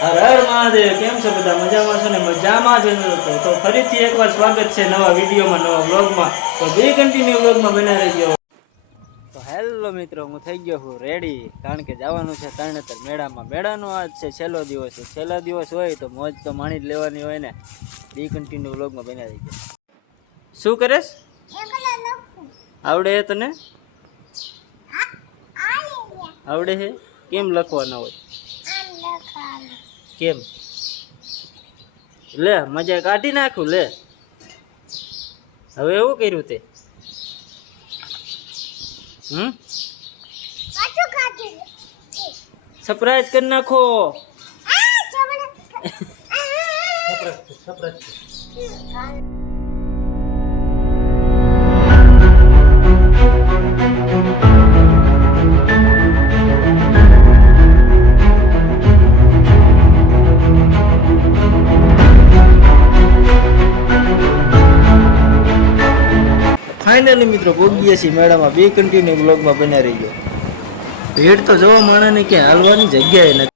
હર હર મહાદેવ. કેમ છો બધા? મજામાં છો ને? મજામાં જ હશો. તો ફરીથી એકવાર સ્વાગત છે નવા વિડીયોમાં, નવા વ્લોગમાં. તો બે કન્ટિન્યુ વ્લોગમાં બના રહેજો. તો હેલો મિત્રો, હું થઈ ગયો છું રેડી, કારણ કે જવાનું છે તરણેતર મેળામાં. મેળાનો આજ છે છેલ્લો દિવસ. છેલ્લા દિવસ હોય તો મોજ તો માણી જ લેવાની હોય ને. બે કન્ટિન્યુ વ્લોગમાં બના રહેજો. શું કરેશ? આવડે હે તને? આવડે હે? કેમ લખવાના હોય? કેમ? લે મજા કાઢી નાખું લે. હવે એવું કર્યું તે? સરપ્રાઈઝ કરી નાખો. ફાઇનલી મિત્રો પહોંચીએ છીએ મેળામાં. બે કન્ટિન્યુ બ્લોગમાં બના રહી ગયો. ભીડ તો જોવા માણસને ક્યાં હાલવાની જગ્યાએ નથી.